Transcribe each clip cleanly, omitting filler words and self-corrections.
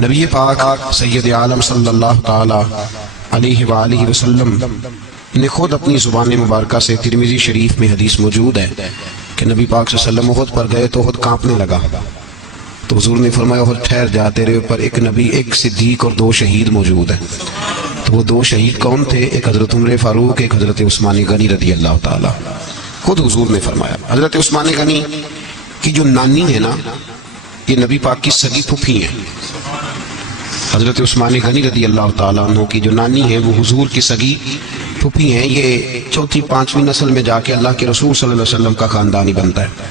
نبی پاک سید عالم صلی اللہ تعالی علیہ وآلہ وسلم نے خود اپنی زبان مبارکہ سے ترمذی شریف میں حدیث موجود ہے کہ نبی پاک صلی اللہ علیہ وسلم احد پر گئے تو احد کانپنے لگا، تو حضور نے فرمایا احد ٹھہر جا، تیرے اوپر ایک نبی، ایک صدیق اور 2 شہید موجود ہیں۔ تو وہ 2 شہید کون تھے؟ ایک حضرت عمر فاروق، ایک حضرت عثمان غنی رضی اللہ تعالی۔ خود حضور نے فرمایا۔ حضرت عثمان غنی کی جو نانی ہے نا، یہ نبی پاک کی سگی پھوپھی ہیں۔ حضرت عثمان غنی رضی اللہ تعالیٰ عنہ کی جو نانی ہے وہ حضور کی سگی پھوپھی ہیں۔ یہ 4تھی 5ویں نسل میں جا کے اللہ کے رسول صلی اللہ علیہ وسلم کا خاندانی بنتا ہے۔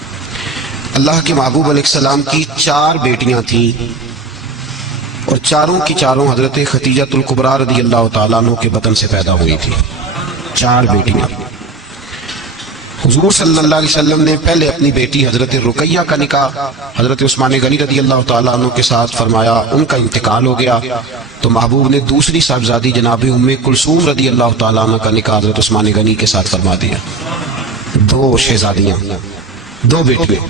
اللہ کے محبوب علیہ السلام کی 4 بیٹیاں تھیں اور چاروں کی چاروں حضرت خدیجہ الکبریٰ رضی اللہ تعالیٰ عنہ کے بطن سے پیدا ہوئی تھی۔ 4 بیٹیاں۔ حضور صلی اللہ علیہ وسلم نے پہلے اپنی بیٹی حضرت رقیہ کا نکاح حضرت عثمان غنی رضی اللہ تعالیٰ عنہ کے ساتھ فرمایا، ان کا انتقال ہو گیا تو محبوب نے دوسری صاحبزادی جناب ام کلثوم رضی اللہ تعالیٰ عنہ کا نکاح حضرت عثمان غنی کے ساتھ فرما دیا۔ 2 شہزادیاں، 2 بیٹیاں۔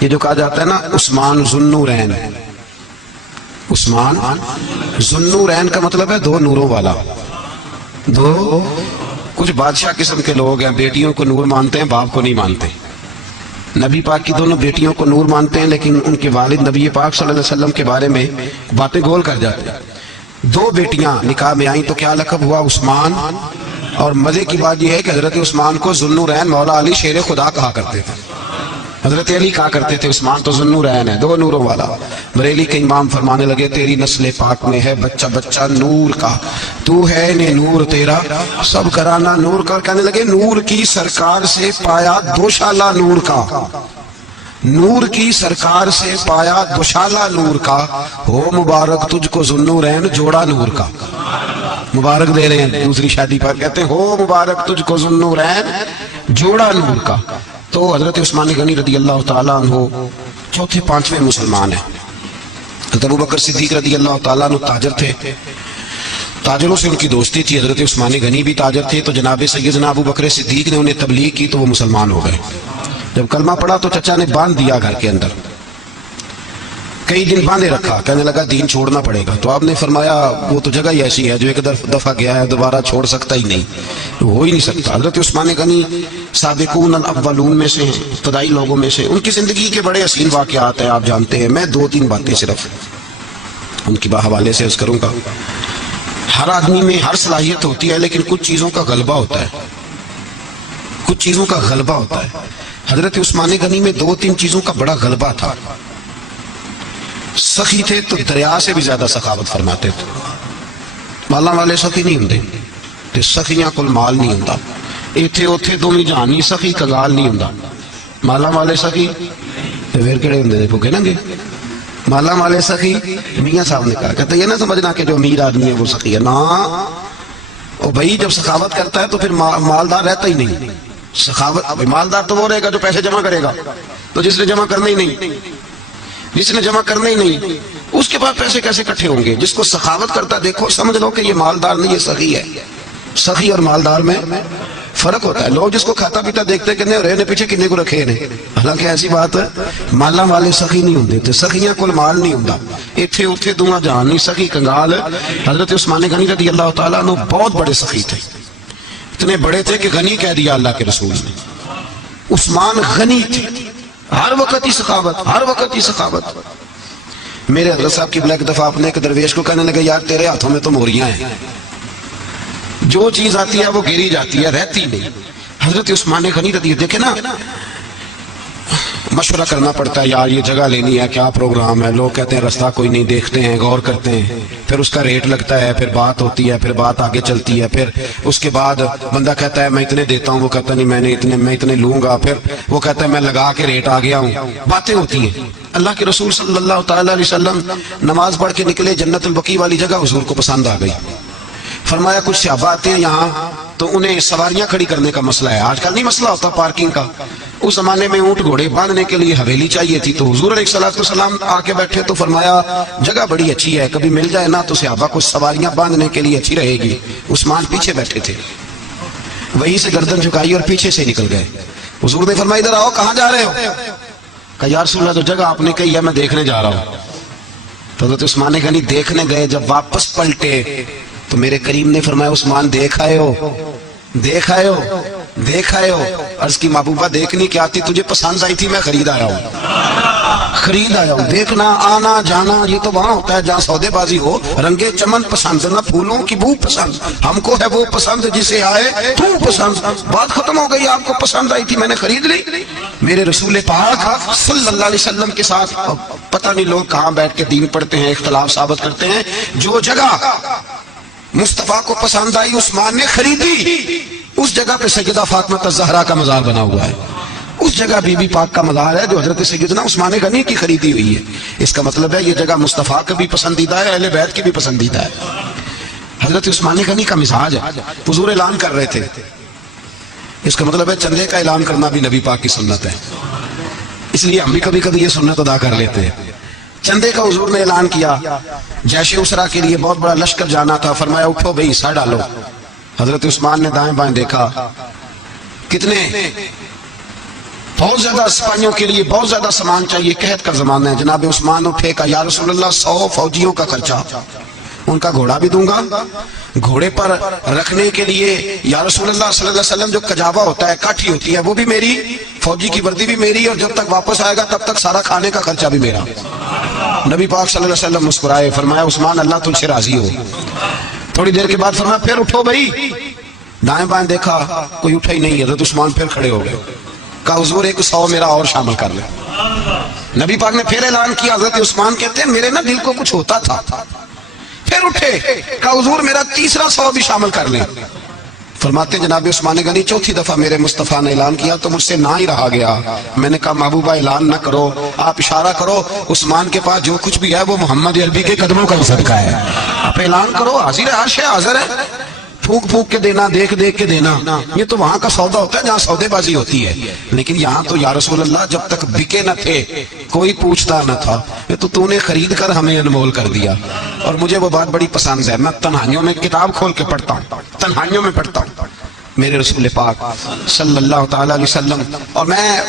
یہ جو کہا جاتا ہے نا عثمان ذو النورین، عثمان ذو النورین کا مطلب ہے 2 نوروں والا۔ 2 کچھ بادشاہ قسم کے لوگ ہیں، بیٹیوں کو نور مانتے ہیں، باپ کو نہیں مانتے۔ نبی پاک کی دونوں بیٹیوں کو نور مانتے ہیں، لیکن ان کے والد نبی پاک صلی اللہ علیہ وسلم کے بارے میں باتیں گول کر جاتے ہیں۔ 2 بیٹیاں نکاح میں آئیں تو کیا لقب ہوا؟ عثمان۔ اور مزے کی بات یہ ہے کہ حضرت عثمان کو ذو النورین مولا علی شیر خدا کہا کرتے تھے۔ حضرت علی کہا کرتے تھے عثمان تو ذو النورین ہے، 2 نوروں والا۔ بریلی کے امام فرمانے لگے تیری نسل پاک میں ہے بچہ بچہ نور کا، تو ہے نے نور تیرا سب کرانا نور کا۔ کہنے لگے نور کی سرکار سے پایا دوشالہ نور کا، نور کی سرکار سے پایا دوشالہ نور کا، ہو مبارک تجھ کو ذو النورین جوڑا نور کا۔ مبارک دے رہے ہیں دوسری شادی پر، کہتے ہیں ہو مبارک تجھ کو ذو النورین جوڑا نور کا۔ تو حضرت عثمان غنی رضی اللہ تعالیٰ عنہ 4تھے 5ویں مسلمان ہیں۔ حضرت ابوبکر صدیق رضی اللہ تعالیٰ عنہ تاجر تھے، تاجروں سے ان کی دوستی تھی۔ حضرت عثمان غنی بھی تاجر تھے، تو جناب سیدنا ابوبکر صدیق نے انہیں تبلیغ کی تو وہ مسلمان ہو گئے۔ جب کلمہ پڑھا تو چچا نے باندھ دیا گھر کے اندر، کئی دن باندھے رکھا، کہنے لگا دین چھوڑنا پڑے گا۔ تو آپ نے فرمایا وہ تو جگہ ہی ایسی ہے جو ایک دفعہ گیا ہے دوبارہ چھوڑ سکتا ہی نہیں، ہو ہی نہیں سکتا۔ حضرت عثمان غنی سابقون الاولون میں سے ہیں، ابتدائی لوگوں میں سے۔ ان کی زندگی کے بڑے حسین واقعات ہیں، آپ جانتے ہیں۔ میں 2-3 باتیں صرف ان کی حوالے سے عرض کروں گا۔ ہر آدمی میں ہر صلاحیت ہوتی ہے، لیکن کچھ چیزوں کا غلبہ ہوتا ہے، کچھ چیزوں کا غلبہ ہوتا ہے۔ حضرت عثمان غنی میں 2-3 چیزوں کا بڑا غلبہ تھا۔ سخی تھے تو دریا سے بھی زیادہ سخاوت فرماتے تھے۔ مالا والے سخی نہیں ہوندے تے سخیاں کول مال نہیں ہوندا، ایتھے اوتھے دوویں جہانی سخی کگال نہیں ہوندا۔ مالا والے سخی تے پھر کہڑے ہوندے نے بھوکے ننگے؟ مالا والے سخی میاں صاحب نے کہا، کہتے یہ نہ سمجھنا کہ جو امیر آدمی ہے وہ سخی ہے، نا او بھائی جب سخاوت کرتا ہے تو پھر مالدار رہتا ہی نہیں۔ سخاوت مالدار تو وہ رہے گا جو پیسے جمع کرے گا، تو جس نے جمع کرنا ہی نہیں، جس نے جمع کرنا ہی نہیں اس کے پاس پیسے کیسے اکٹھے ہوں گے؟ جس کو سخاوت کرتا دیکھو سمجھ لو کہ یہ مالدار نہیں، یہ سخی ہے۔ سخی اور مالدار میں فرق ہوتا ہے۔ لوگ جس کو کھاتا پیتا دیکھتے کہنے رہنے پیچھے کنے کو رکھے نے، حالانکہ ایسی بات ہے مالا والے سخی نہیں ہوندے تے سخیاں کول مال نہیں ہوندا، ایتھے اوتھے دوواں جہان نہیں سخی کنگال۔ حضرت عثمان غنی رضی اللہ تعالیٰ عنہ بہت بڑے سخی تھے، اتنے بڑے تھے کہ غنی کہہ دیا اللہ کے رسول نے۔ عثمان غنی تھے، ہر وقت ہی سخاوت، ہر وقت ہی سخاوت۔ میرے حضرت صاحب کی ایک دفعہ اپنے ایک درویش کو کہنے لگے یار تیرے ہاتھوں میں تو موریاں ہیں، جو چیز آتی ہے وہ گری جاتی ہے، رہتی نہیں۔ حضرت عثمان غنی رضی دیکھیں نا، مشورہ کرنا پڑتا ہے، یار یہ جگہ لینی ہے، کیا پروگرام ہے؟ لوگ کہتے ہیں رستہ کوئی نہیں، دیکھتے ہیں، غور کرتے ہیں، پھر اس کا ریٹ لگتا ہے، پھر بات ہوتی ہے، پھر بات آگے چلتی ہے، پھر اس کے بعد بندہ کہتا ہے میں اتنے دیتا ہوں، وہ کہتا نہیں میں اتنے لوں گا، پھر وہ کہتا ہے میں لگا کے ریٹ آ گیا ہوں، باتیں ہوتی ہیں۔ اللہ کے رسول صلی اللہ تعالیٰ علیہ وسلم نماز پڑھ کے نکلے، جنت البقیع والی جگہ حضور کو پسند آ گئی۔ فرمایا کچھ صحابہ آتے ہیں یہاں تو انہیں سواریاں کھڑی کرنے کا مسئلہ ہے، آج کل نہیں مسئلہ ہوتا پارکنگ کا، اس زمانے میں اونٹ گھوڑے باندھنے کے لیے حویلی چاہیے تھی، تو حضور علیہ السلام آ کے بیٹھے تو فرمایا جگہ بڑی اچھی ہے، کبھی مل جائے نا تو صحابہ کو سواریاں باندھنے کے لیے اچھی رہے گی۔ عثمان پیچھے بیٹھے تھے، وہیں سے گردن جھکائی اور پیچھے سے نکل گئے۔ حضور نے فرمایا ادھر آؤ، کہاں جا رہے ہو؟ کہا یا رسول اللہ جو جگہ آپ نے کہی ہے میں دیکھنے جا رہا ہوں۔ تو حضرت عثمان غنی دیکھنے گئے، جب واپس پلٹے تو میرے کریم نے فرمایا عثمان دیکھ آئے ہو، دیکھ آئے ہو، دیکھ آئے ہو؟ عرض کی محبوبہ دیکھنے کی آتی، تجھے پسند آئی تھی، میں خرید آیا ہوں، خرید آیا ہوں۔ دیکھنا آنا جانا یہ تو وہاں ہوتا ہے جہاں سودے بازی ہو، رنگے چمن پسند نہ پھولوں کی بو پسند، ہم کو ہے وہ پسند جسے آئے تو پسند۔ بات ختم ہو گئی، آپ کو پسند آئی تھی میں نے خرید لی۔ میرے رسول پاک صلی اللہ علیہ وسلم کے ساتھ پتہ نہیں لوگ کہاں بیٹھ کے دین پڑھتے ہیں، اختلاف ثابت کرتے ہیں، جو جگہ مصطفیٰ کو پسند آئی عثمان نے خریدی، اس جگہ پہ سیدہ فاطمہ الزہرا کا مزار بنا ہوا ہے، اس جگہ بی بی پاک کا مزار ہے جو حضرت سیدنا عثمان غنی کی خریدی ہوئی ہے۔ اس کا مطلب ہے یہ جگہ مصطفیٰ کا بھی پسندیدہ ہے، اہل بیت کی بھی پسندیدہ ہے۔ حضرت عثمان غنی کا مزاج ہے، حضور اعلان کر رہے تھے، اس کا مطلب ہے چندے کا اعلان کرنا بھی نبی پاک کی سنت ہے، اس لیے ہم بھی کبھی کبھی یہ سنت ادا کر لیتے ہیں۔ چندے کا حضور نے اعلان کیا، جیش اسرا کے لیے بہت بڑا لشکر جانا تھا، فرمایا اٹھو بھئی حصہ ڈالو۔ حضرت عثمان نے دائیں بائیں دیکھا، کتنے بہت زیادہ سپاہیوں کے لیے بہت زیادہ سامان چاہیے، قحط کا زمانہ ہے۔ جناب عثمان اٹھے کہا یا رسول اللہ 100 فوجیوں کا خرچہ، ان کا گھوڑا بھی دوں گا، گھوڑے پر رکھنے کے لیے یا رسول اللہ صلی اللہ علیہ وسلم جو کجاوا ہوتا ہے، کاٹھی ہوتی ہے، وہ بھی میری، فوجی کی وردی بھی میری، اور جب تک واپس آئے گا تب تک سارا کھانے کا خرچہ بھی میرا۔ نبی پاک صلی اللہ علیہ وسلم مسکرائے، فرمایا عثمان اللہ تجھ سے راضی ہو۔ تھوڑی دیر کے بعد فرمایا پھر اٹھو بھائی، دائیں بائیں دیکھا کوئی اٹھا ہی نہیں۔ حضرت عثمان پھر کھڑے ہو گئے، کہا حضور ایک 100 میرا اور شامل کر لیں۔ نبی پاک نے پھر اعلان کیا، حضرت عثمان کہتے ہیں میرے نا دل کو کچھ ہوتا تھا، پھر اٹھے، کہا حضور میرا تیسرا 100 بھی شامل کر لیں۔ فرماتے جناب عثمان غنی چوتھی دفعہ میرے مصطفیٰ نے اعلان کیا تو مجھ سے نہ ہی رہا گیا، میں نے کہا محبوبہ اعلان نہ کرو، آپ اشارہ کرو، عثمان کے پاس جو کچھ بھی ہے وہ محمد عربی کے قدموں کا صدقہ ہے، آپ اعلان کرو، حاضر ہے، عرش ہے، حاضر ہے، پھونک پھونک کے دینا، دیکھ دیکھ کے دینا، یہ تو وہاں کا سودا ہوتا ہے جہاں سودے بازی ہوتی ہے، لیکن یہاں تو یا رسول اللہ جب تک بکے نہ تھے کوئی پوچھتا نہ تھا، یہ تو نے خرید کر ہمیں انمول کر دیا۔ اور مجھے وہ بات بڑی پسند ہے، میں تنہائیوں میں کتاب کھول کے پڑھتا ہوں، تنہائیوں میں پڑھتا ہوں میرے رسول پاک صلی اللہ تعالی علیہ وسلم، اور میں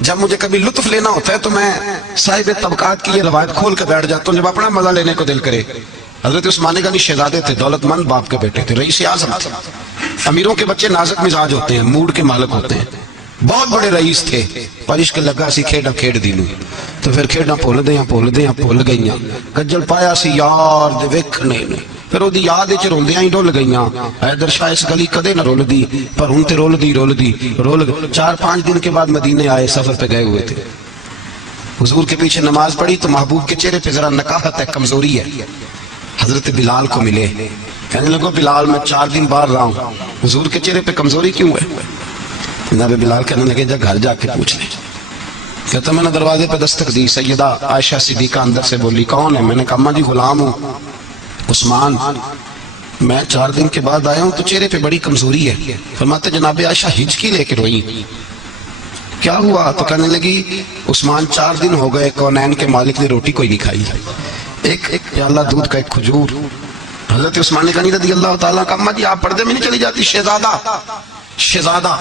جب مجھے کبھی لطف لینا ہوتا ہے تو میں صاحب طبقات کی یہ روایت کھول کے بیٹھ جاتا ہوں جب اپنا مزہ لینے کو دل کرے۔ حضرت عثمان غنی شہزادے تھے، دولت مند باپ کے بیٹے تھے، رئیس اعظم تھے۔ امیروں کے بچے نازک مزاج ہوتے ہیں، موڈ کے مالک ہوتے ہیں، بہت بڑے رئیس تھے، پر عشق لگا سی کھیڑا کھیڑ دینوں، تو پھر کھیڑا بھول گئیاں، گجل پایا سی یار دے ویکھنے نے، پھر وہ یاد وچ روندیاں ہی ڈول گئیاں، حیدر شاہ اس گلی کدے نہ رول دی، پر ہن تے رول دی 4-5 دن کے بعد مدینے آئے، سفر پہ گئے ہوئے تھے، حضور کے پیچھے نماز پڑھی تو محبوب کے چہرے پہ ذرا نکاہت ہے، کمزوری ہے۔ حضرت بلال کو ملے، کہنے لگو بلال میں 4 دن باہر رہا ہوں، حضور کے چہرے پہ کمزوری کیوں ہے؟ جناب بلال کہنے لگے جا گھر جا کے پوچھ لیں۔ کہتا میں نے دروازے پہ دستک دی، سیدہ عائشہ صدیقہ اندر سے بولی کون ہے؟ میں نے کہا اماں جی غلام ہوں عثمان، میں 4 دن کے بعد آیا ہوں تو چہرے پہ بڑی کمزوری ہے۔ فرماتے جناب عائشہ ہچکی لے کے روئی، کیا ہوا؟ تو کہنے لگی عثمان 4 دن ہو گئے کونین کے مالک نے روٹی کوئی نہیں کھائی، ایک پیالہ دودھ کا ایک کھجور۔ حضرت عثمان غنی رضی اللہ تعالیٰ کا اماں جی آپ پردے میں نہیں چلی جاتی؟ شہزادہ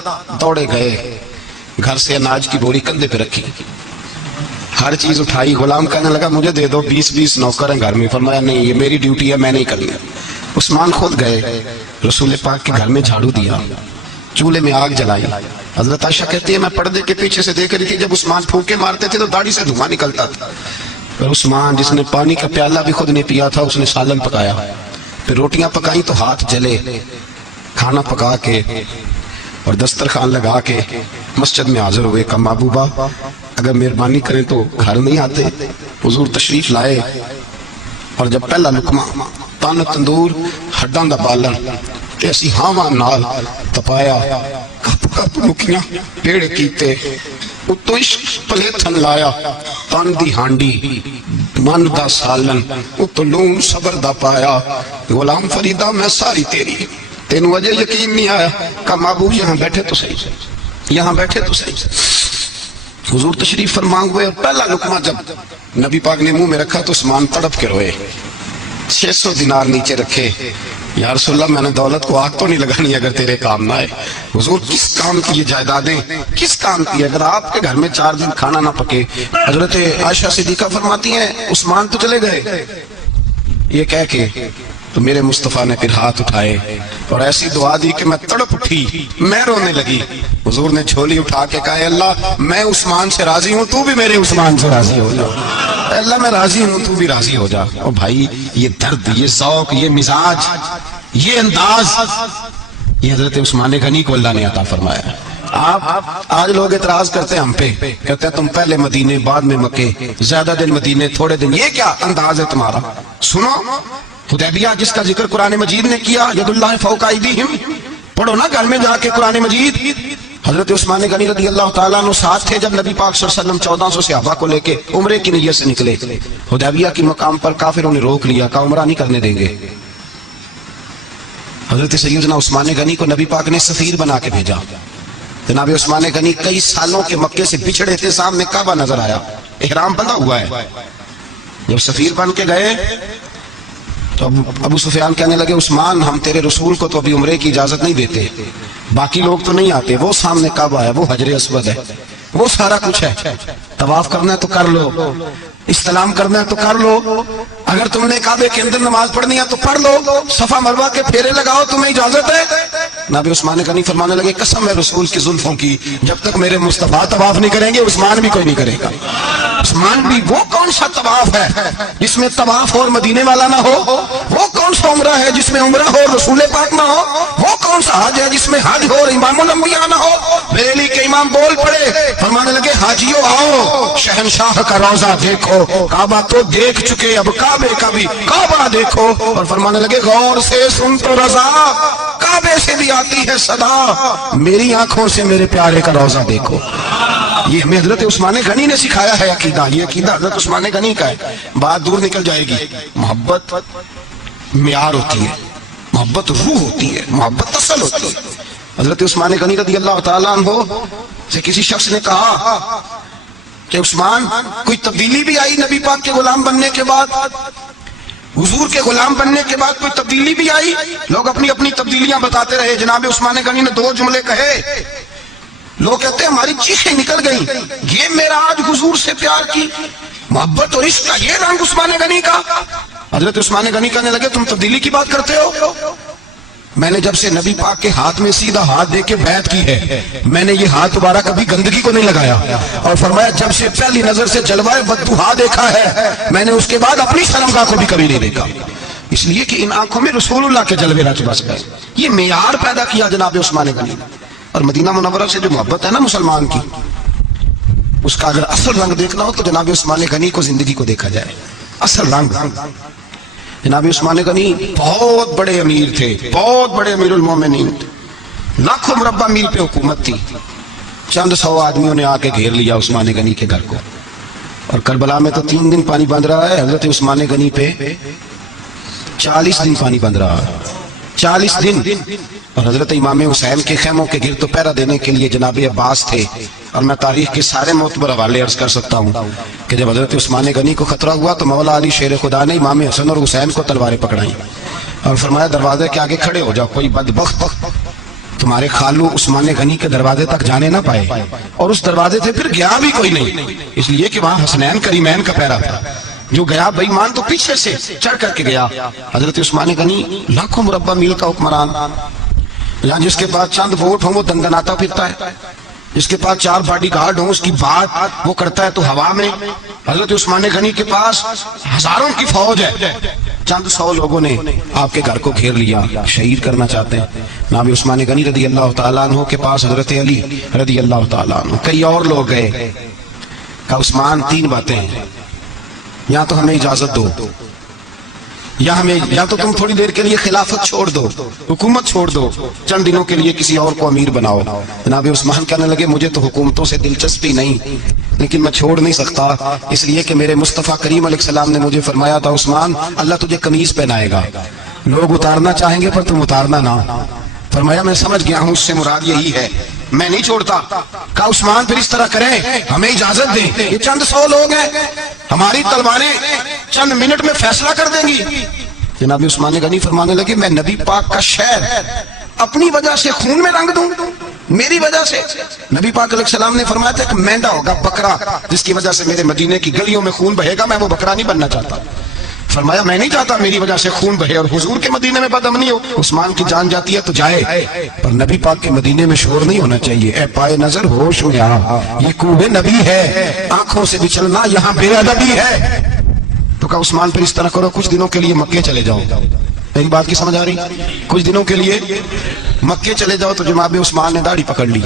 دوڑے گئے، گھر سے اناج کی بوری کندھے پہ رکھی، ہر چیز اٹھائی، غلام کہنے لگا مجھے دے دو، 20 نوکر ہیں گھر میں۔ فرمایا نہیں یہ میری ڈیوٹی ہے، میں نہیں کرنی۔ عثمان خود گئے، رسول پاک کے گھر میں جھاڑو دیا، چولہے میں آگ جلائی۔ حضرت عائشہ کہتی ہے میں پردے کے پیچھے سے دیکھ رہی تھی، جب عثمان پھونکے مارتے تھے تو داڑھی سے دھواں نکلتا تھا، پھر عثمان جس نے پانی کا پیالہ بھی خود نے پیا تھا اس نے سالن پکایا، پھر روٹیاں پکائی تو ہاتھ جلے، کھانا پکا کے اور دسترخوان لگا کے مسجد میں حاضر ہوئے۔ کہا محبوبہ اگر مہربانی کریں تو گھر نہیں آتے؟ حضور تشریف لائے، اور جب پہلا لقمہ تن تندور ہڈاں دا بالن ایسی ہاواں نال تپایا، کپ کپ لکیاں پیڑ کیتے، اتو عشق پلیتھن لایا، تن دی ہانڈی من دا سالن، اتو لون صبر دا پایا، غلام فریدہ میں ساری تیری، تینوں وجہ یقین نہیں آیا؟ کہا محبوب یہاں بیٹھے تو صحیح، یہاں بیٹھے تو صحیح۔ حضور تشریف فرما ہوئے، اور پہلا لقمہ جب نبی پاک نے منہ میں رکھا تو عثمان تڑپ کے روئے، 600 دینار نیچے رکھے، یا رسول اللہ میں نے دولت کو آگ تو نہیں لگانی اگر تیرے کام نہ آئے. حضور کس کام کی یہ جائیدادیں, کس کام کی؟ اگر آپ کے گھر میں 4 دن کھانا نہ پکے. حضرت عائشہ صدیقہ فرماتی ہیں عثمان تو چلے گئے, یہ کہہ کے تو میرے مصطفیٰ نے پھر ہاتھ اٹھائے اور ایسی دعا دی کہ میں تڑپ اٹھی, میں رونے لگی. حضور نے جھولی اٹھا کے کہا اللہ میں عثمان سے راضی ہوں, تو بھی میرے عثمان سے راضی ہو جا. اللہ میں راضی ہوں, تو بھی راضی ہو جا. اور بھائی یہ درد, یہ ذوق, یہ مزاج, یہ انداز, یہ حضرت عثمان غنی کو اللہ نے عطا فرمایا. آپ آج لوگ اعتراض کرتے ہیں ہم پہ, کہتے ہیں تم پہلے مدینے بعد میں مکے, زیادہ دن مدینے تھوڑے دن, یہ کیا انداز ہے تمہارا؟ سنو حدیبیہ جس کا ذکر قرآن مجید نے کیا, ید اللہ فوق ایدیہم, پڑھو نا گھر میں جا کے قرآن مجید. حضرت عثمان غنی رضی اللہ تعالیٰ عنہ ساتھ تھے جب نبی پاک صلی اللہ علیہ وسلم 1400 صحابہ کو لے کے عمرے کی نیت سے نکلے. حدیبیہ کی مقام پر کافروں نے روک لیا, کہا عمرہ نہیں کرنے دیں گے. حضرت سیدنا عثمان غنی کو نبی پاک نے سفیر بنا کے بھیجا. جناب عثمان غنی کئی سالوں کے مکے سے بچھڑے تھے, سامنے کعبہ نظر آیا, احرام بندھا ہوا ہے. جب سفیر بن کے گئے تو ابو سفیان کہنے لگے عثمان ہم تیرے رسول کو تو ابھی عمرے کی اجازت نہیں دیتے, باقی لوگ تو نہیں آتے, وہ سامنے کعبہ ہے, وہ حجر اسود ہے, وہ سارا کچھ ہے, طواف کرنا ہے تو کر لو, استلام کرنا ہے تو کر لو, اگر تم نے کعبے کے اندر نماز پڑھنی ہے تو پڑھ لو, صفا مروہ کے پھیرے لگاؤ, تمہیں اجازت ہے. نبی عثمان غنی فرمانے لگے قسم ہے رسول کی زلفوں کی, جب تک میرے مصطفیٰ طواف نہیں کریں گے عثمان بھی کوئی نہیں کرے گا. عثمان بھی وہ کون سا طواف ہے جس میں طواف اور مدینے والا نہ ہو؟ وہ کون سا عمرہ ہے جس میں عمرہ ہو اور رسول پاک نہ ہو؟ وہ کون سا حج ہے جس میں حج ہو اور امام الانبیاء نہ ہو؟ بریلی کے امام بول پڑے, فرمانے لگے حاجیو آؤ شہنشاہ کا روضہ دیکھو, کعبہ تو دیکھ چکے اب کعبے کا بھی کعبہ دیکھو. اور فرمانے لگے غور سے سن تو رضا, کعبے سے بھی آتی ہے صدا, میری آنکھوں سے میرے پیارے کا روضہ دیکھو. یہ ہمیں حضرت عثمان غنی نے سکھایا ہے عقیدہ, یہ عقیدہ حضرت عثمان غنی کا ہے. بات دور نکل جائے گی. محبت معیار ہوتی ہے, محبت روح ہوتی ہے, محبت اصل ہوتی ہے. حضرت عثمان غنی رضی اللہ تعالیٰ عنہ سے کسی شخص نے کہا کہ عثمان کوئی تبدیلی بھی آئی نبی پاک کے غلام بننے کے بعد, حضور کے غلام بننے کے بعد کوئی تبدیلی بھی آئی؟ لوگ اپنی اپنی تبدیلیاں بتاتے رہے. جناب عثمان غنی نے 2 جملے کہے, لوگ کہتے ہیں ہماری چیخیں نکل گئیں, یہ میرا آج حضور سے پیار کی محبت اور عشق کا یہ رنگ عثمان غنی کا. حضرت عثمان غنی کہنے لگے تم تبدیلی کی بات کرتے ہو, میں نے جب سے نبی پاک کے ہاتھ میں سیدھا ہاتھ دے کے بیعت کی ہے, میں نے یہ ہاتھ دوبارہ کبھی گندگی کو نہیں لگایا. اور فرمایا جب سے پہلی نظر سے جلوہ بددہا دیکھا ہے, میں نے اس کے بعد اپنی شرمگاہ کو بھی کبھی نہیں دیکھا, اس لیے کہ ان آنکھوں میں رسول اللہ کے جلوے رچ بس گئے. یہ معیار پیدا کیا جناب عثمان غنی. اور مدینہ منورہ سے جو محبت ہے نا مسلمان کی, اس کا اگر اصل رنگ دیکھنا ہو تو جناب عثمان غنی کو زندگی کو دیکھا جائے. اصل رنگ, جناب عثمان غنی بہت بڑے امیر تھے, بہت بڑے امیر المومنین, لاکھوں مربع میل پہ حکومت تھی. چند 100 آدمیوں نے آ کے گھیر لیا عثمان غنی کے گھر کو, اور کربلا میں تو 3 دن پانی بند رہا ہے, حضرت عثمان غنی پہ 40 دن پانی بند رہا, 40 دن. اور حضرت امام حسین کے خیموں کے گرد تو پہرا دینے کے لیے جناب عباس تھے. اور میں تاریخ کے سارے معتبر حوالے عرض کر سکتا ہوں کہ جب حضرت عثمان غنی کو خطرہ ہوا تو مولا علی شیر خدا نے امام حسن اور حسین کو تلواریں پکڑائیں اور فرمایا دروازے کے آگے کھڑے ہو جاؤ, کوئی بدبخت تمہارے خالو عثمان غنی کے دروازے تک جانے نہ پائے. اور اس دروازے سے پھر گیا بھی کوئی نہیں, اس لیے کہ وہاں حسنین کریمین کا پہرا تھا. جو گیا بے ایمان تو پیچھے سے چڑھ کر کے گیا. حضرت عثمان غنی لاکھوں مربع میل کا حکمران, یہاں جس کے پاس چند ووٹ ہوں وہ دندناتا پھرتا ہے, جس کے پاس 4 باڈی گارڈ ہوں اس کی بات وہ کرتا ہے تو ہوا میں. حضرت عثمان غنی کے پاس ہزاروں کی فوج ہے, چند 100 لوگوں نے آپ کے گھر کو گھیر لیا, شہید کرنا چاہتے ہیں. نبی عثمان غنی رضی اللہ تعالیٰ عنہ کے پاس حضرت علی رضی اللہ تعالیٰ عنہ, کئی اور لوگ گئے. کہا عثمان 3 باتیں ہیں, یا تو ہمیں اجازت دو, یا تو تم تھوڑی دیر کے لیے خلافت چھوڑ دو, حکومت چھوڑ دو, چند دنوں کے لیے کسی اور کو امیر بناؤ. جناب عثمان کہنے لگے مجھے تو حکومتوں سے دلچسپی نہیں, لیکن میں چھوڑ نہیں سکتا, اس لیے کہ میرے مصطفیٰ کریم علیہ السلام نے مجھے فرمایا تھا عثمان اللہ تجھے قمیض پہنائے گا, لوگ اتارنا چاہیں گے پر تم اتارنا نہ. فرمایا میں سمجھ گیا ہوں, اس سے مراد یہی ہے, میں نہیں چھوڑتا. کہا عثمان پھر اس طرح کریں, ہمیں اجازت دیں, یہ چند 100 لوگ ہیں, ہماری تلواریں چند منٹ میں فیصلہ کر دیں گی, جناب عثمان غنی فرمانے لگے میں نبی پاک کا شہر اپنی وجہ سے خون میں رنگ دوں، میری وجہ سے؟ نبی پاک علیہ السلام نے فرمایا تھا کہ مینڈا ہوگا، بکرا، جس کی وجہ سے میرے مدینے کی گلیوں میں خون بہے گا، میں وہ بکرا نہیں بننا چاہتا۔ فرمایا میں نہیں چاہتا میری وجہ سے خون بہے اور حضور کے مدینے میں بدامنی ہو۔ عثمان کی جان جاتی ہے تو جائے، پر نبی پاک کے مدینے میں شور نہیں ہونا چاہیے۔ اے پائے نظر ہوش میں آ، یہ کوہ نبی ہے، آنکھوں سے بچلنا یہاں بے ادبی ہے۔ تو کہا عثمان پھر اس طرح کرو، کچھ دنوں کے لیے مکے چلے جاؤ۔ میری بات کی سمجھ آ رہی؟ کچھ دنوں کے لیے مکے چلے جاؤ۔ تو جناب عثمان نے داڑھی پکڑ لی،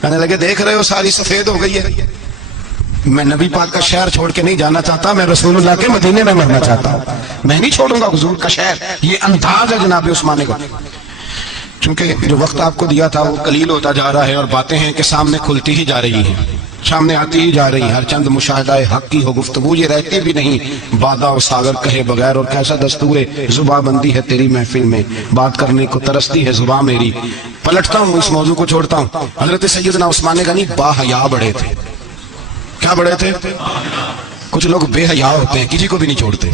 کہنے لگے دیکھ رہے ہو ساری سفید ہو گئی ہے، میں نبی پاک کا شہر چھوڑ کے نہیں جانا چاہتا، میں رسول اللہ کے مدینے میں مرنا چاہتا ہوں، میں نہیں چھوڑوں گا حضور کا شہر۔ یہ انداز ہے جناب عثمان کا۔ چونکہ جو وقت آپ کو دیا تھا وہ قلیل ہوتا جا رہا ہے اور باتیں ہیں کہ سامنے کھلتی ہی جا رہی ہیں، سامنے آتی ہی جا رہی، ہر چند مشاہدہ حق کی ہو گفتگو یہ رہتی بھی نہیں، بادہ و ساگر کہے بغیر، اور کیسا دستور زباں بندی ہے تیری محفل میں، بات کرنے کو ترستی ہے زباں میری۔ پلٹتا ہوں اس موضوع کو چھوڑتا ہوں۔ حضرت سیدنا عثمان غنی با حیا بڑے تھے۔ کیا بڑے تھے؟ کچھ لوگ بے حیا ہوتے ہیں، کسی کو بھی نہیں چھوڑتے،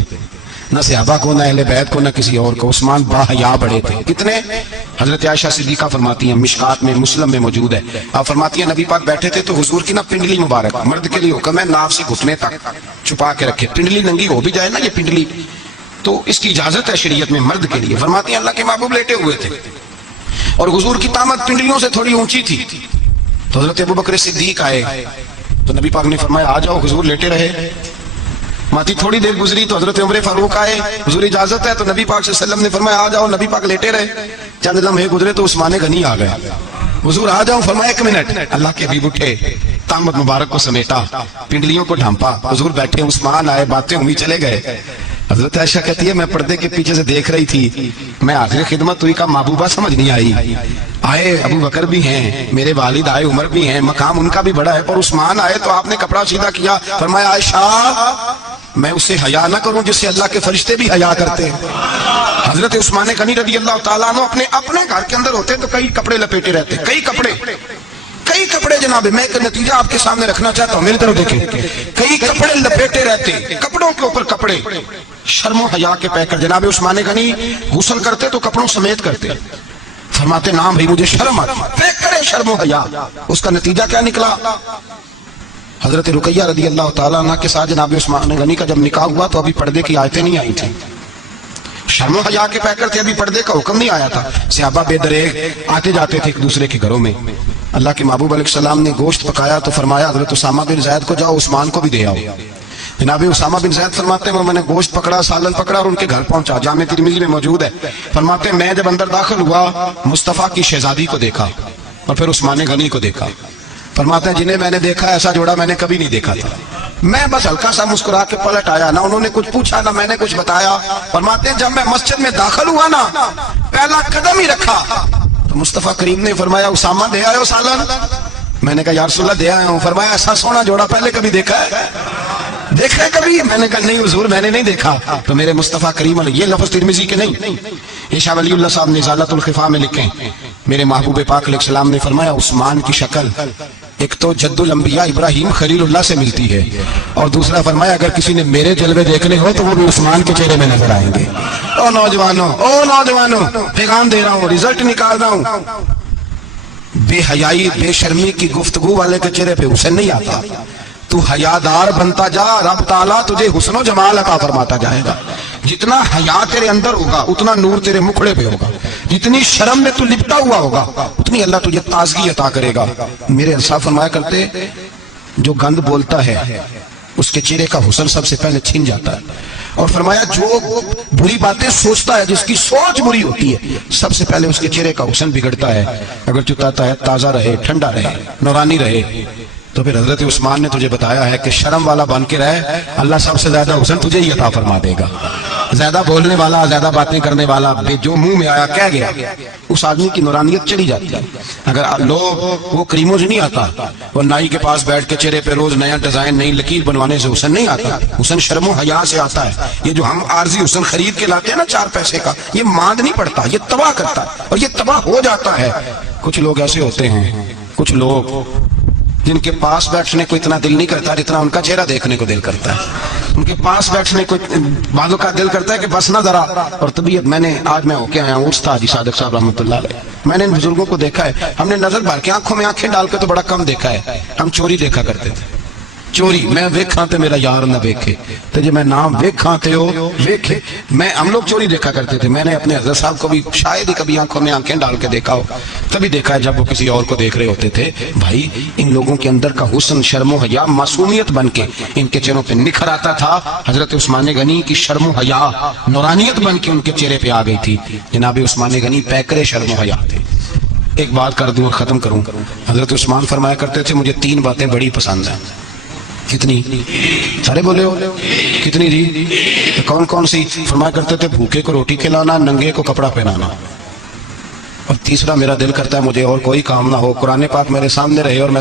نہ صحابہ کو، نہ اہل بیت کو، نہ کسی اور کو۔ عثمان با حیا بڑے تھے۔ کتنے؟ حضرت عائشہ صدیقہ فرماتی ہیں، مشکات میں مسلم میں موجود ہے، آپ فرماتی ہیں نبی پاک بیٹھے تھے تو حضور کی نا پنڈلی مبارک، مرد کے لیے حکم ہے ناف سے گھٹنے تک چھپا کے رکھے، پنڈلی ننگی ہو بھی جائے نا یہ پنڈلی، تو اس کی اجازت ہے شریعت میں مرد کے لیے۔ فرماتی ہیں اللہ کے محبوب لیٹے ہوئے تھے اور حضور کی طامت پنڈلیوں سے تھوڑی اونچی تھی، تو حضرت ابوبکر صدیق آئے تو نبی پاک نے فرمایا آ جاؤ، حضور لیٹے رہے۔ ماتی تھوڑی دیر گزری تو حضرت عمر فاروق آئے، حضور اجازت ہے، تو نبی پاک صلی اللہ علیہ وسلم نے فرمایا آ جاؤ، نبی پاک لیٹے رہے۔ چند لمحے گزرے تو عثمان غنی آ گئے، حضور آ جاؤ، فرمایا ایک منٹ۔ اللہ کے حبیب اٹھے، طامت مبارک کو سمیٹا، پنڈلیوں کو ڈھانپا، حضور بیٹھے، عثمان آئے، باتیں ہوئی، چلے گئے۔ حضرت عائشہ کہتی ہے میں پردے کے پیچھے سے دیکھ رہی تھی، میں حاضر خدمت ہوئی، کا محبوبہ سمجھ نہیں آئی۔ آئے ابو بکر بھی ہیں، میرے والد آئے، عمر بھی ہیں، مقام ان کا بھی بڑا ہے، اور عثمان آئے تو آپ نے کپڑا سیدھا کیا، فرمایا عائشہ میں اسے حیا نہ کروں جس سے اللہ کے فرشتے بھی حیا کرتے ہیں۔ حضرت عثمان غنی رضی اللہ تعالیٰ عنہ اپنے گھر کے اندر ہوتے تو کئی کپڑے لپیٹے رہتے، کئی کپڑے جناب، میں ایک نتیجہ آپ کے سامنے رکھنا چاہتا ہوں، میری طرف دیکھیں، کئی کپڑے لپیٹے رہتے، کپڑوں کے اوپر کپڑے، شرم و حیا کے پیکر۔ جناب عثمان غنی غسل کرتے تو کپڑوں سمیت کرتے، فرماتے نام بھائی مجھے شرم آتی، پیکر شرم و حیا۔ اس کا نتیجہ کیا نکلا؟ حضرت رقیہ رضی اللہ تعالیٰ عنہ کے ساتھ جناب عثمان غنی کا جب نکاح ہوا تو ابھی پردے کی آیتیں نہیں آئی تھیں، شرم و حیا کے پیکر تھے، ابھی پردے کا حکم نہیں آیا تھا۔ صحابہ بے دریغ آتے جاتے تھے ایک دوسرے کے گھروں میں۔ اللہ کے محبوب علیہ السلام نے گوشت پکایا تو فرمایا حضرت اسامہ بن زید کو جاؤ عثمان کو بھی دے آؤ۔ جناب اسامہ بن زید فرماتے ہیں میں نے گوشت پکڑا، سالن پکڑا اور ان کے گھر پہنچا، جامع ترمذی میں موجود ہے۔ فرماتے ہیں میں جب اندر داخل ہوا مصطفیٰ کی شہزادی کو دیکھا اور پھر عثمان غنی کو دیکھا۔ فرماتے ہیں جنہیں میں نے دیکھا ایسا جوڑا میں نے کبھی نہیں دیکھا تھا، میں بس ہلکا سا مسکرا کے پلٹ آیا، نہ انہوں نے کچھ پوچھا نہ میں نے کچھ بتایا۔ فرماتے ہیں جب میں مسجد میں داخل ہوا نا، پہلا قدم ہی رکھا تو مصطفیٰ کریم نے فرمایا اسامہ دے آئے ہو سالن؟ میں نے کہا یا رسول اللہ دے آیا ہوں۔ فرمایا ایسا سونا جوڑا پہلے کبھی دیکھا ہے؟ دیکھا ہے کبھی؟ میں نے کہا نہیں حضور میں نے نہیں دیکھا۔ تو میرے مصطفیٰ کریم علیہ، یہ لفظ ترمذی کے نہیں، یہ شاہ ولی اللہ صاحب نے ازالۃ الخفا میں لکھے، میرے محبوب پاک علیہ السلام نے فرمایا عثمان کی شکل ایک تو جد الانبیاء ابراہیم خلیل اللہ سے ملتی ہے، اور دوسرا فرمایا اگر کسی نے میرے جلوے دیکھنے ہو تو وہ بھی عثمان کے چہرے میں نظر آئیں گے۔ او نوجوانوں پیغام دے رہا ہوں، رزلٹ نکال رہا ہوں، بے حیائی بے شرمی کی گفتگو والے کے چہرے پہ حسن نہیں آتا، تو حیادار بنتا جا، رب تعالیٰ تجھے حسن و جمال عطا فرماتا جائے گا۔ جتنا حیا تیرے اندر ہوگا اتنا نور تیرے مکھڑے پہ ہوگا، جتنی شرم میں تو لپٹا ہوا ہوگا اتنی اللہ تجھے تازگی عطا کرے گا۔ میرے انصاف فرمایا کرتے جو گند بولتا ہے اس کے چہرے کا حسن سب سے پہلے چھن جاتا ہے، اور فرمایا جو بری باتیں سوچتا ہے جس کی سوچ بری ہوتی ہے سب سے پہلے اس کے چہرے کا حسن بگڑتا ہے۔ اگر چاہتا ہے تازہ رہے، ٹھنڈا رہے، نورانی رہے، تو پھر حضرت عثمان نے تجھے بتایا ہے کہ شرم والا بن کے رہے، اللہ سب سے زیادہ حسن تجھے ہی عطا فرما دے گا۔ زیادہ بولنے والا، زیادہ باتیں کرنے والا، جو منہ میں آیا کہہ گیا، اس آدمی کی نورانیت چلی جاتی ہے۔ اگر لوگ وہ کریموں سے نہیں آتا، وہ نائی کے پاس بیٹھ کے چہرے پہ روز نیا ڈیزائن نئی لکیر بنوانے سے حسن نہیں آتا، حسن شرم و حیا سے آتا ہے۔ یہ جو ہم عارضی حسن خرید کے لاتے ہیں نا 4 پیسے کا، یہ ماند نہیں پڑتا، یہ تباہ کرتا ہے، اور یہ تباہ ہو جاتا ہے۔ کچھ لوگ ایسے ہوتے ہیں، کچھ لوگ جن کے پاس بیٹھنے کو اتنا دل نہیں کرتا جتنا ان کا چہرہ دیکھنے کو دل کرتا ہے. ان کے پاس بیٹھنے کو بعضوں کا دل کرتا ہے کہ بس نہ ذرا. اور طبیعت آج میں ہو کے آیا ہوں استاد صادق صاحب رحمۃ اللہ علیہ. میں نے ان بزرگوں کو دیکھا ہے, ہم نے نظر بھر کے آنکھوں میں آنکھیں ڈال کے تو بڑا کم دیکھا ہے. ہم چوری دیکھا کرتے تھے, چوری. میں ویکھاں تے میرا یار نہ ویکھے, تو جی میں نام ویکھاں تے ہو ویکھے. ہم لوگ چوری دیکھا کرتے تھے. میں نے اپنے حضرت صاحب کو بھی شاید ہی کبھی آنکھوں میں آنکھیں ڈال کے دیکھا ہو, تبھی دیکھا ہے جب وہ کسی اور کو دیکھ رہے ہوتے تھے. بھائی ان لوگوں کے اندر کا حسن, شرم و حیا, معصومیت بن کے ان کے چہروں پہ نکھر آتا تھا. حضرت عثمان غنی کی شرم و حیا نورانیت بن کے ان کے چہرے پہ آ گئی تھی. جناب عثمان غنی پیکرے شرم و حیا تھے. ایک بات کر دوں اور ختم کروں. حضرت عثمان فرمایا کرتے تھے مجھے 3 باتیں بڑی پسند ہیں. کتنی؟ سارے بولے ہو کتنی جی؟ کون کون سی؟ فرمایا کرتے تھے بھوکے کو روٹی کھلانا, ننگے کو کپڑا پہنانا, اور تیسرا میرا دل کرتا ہے مجھے اور کوئی کام نہ ہو, قرآن پاک میرے سامنے رہے اور میں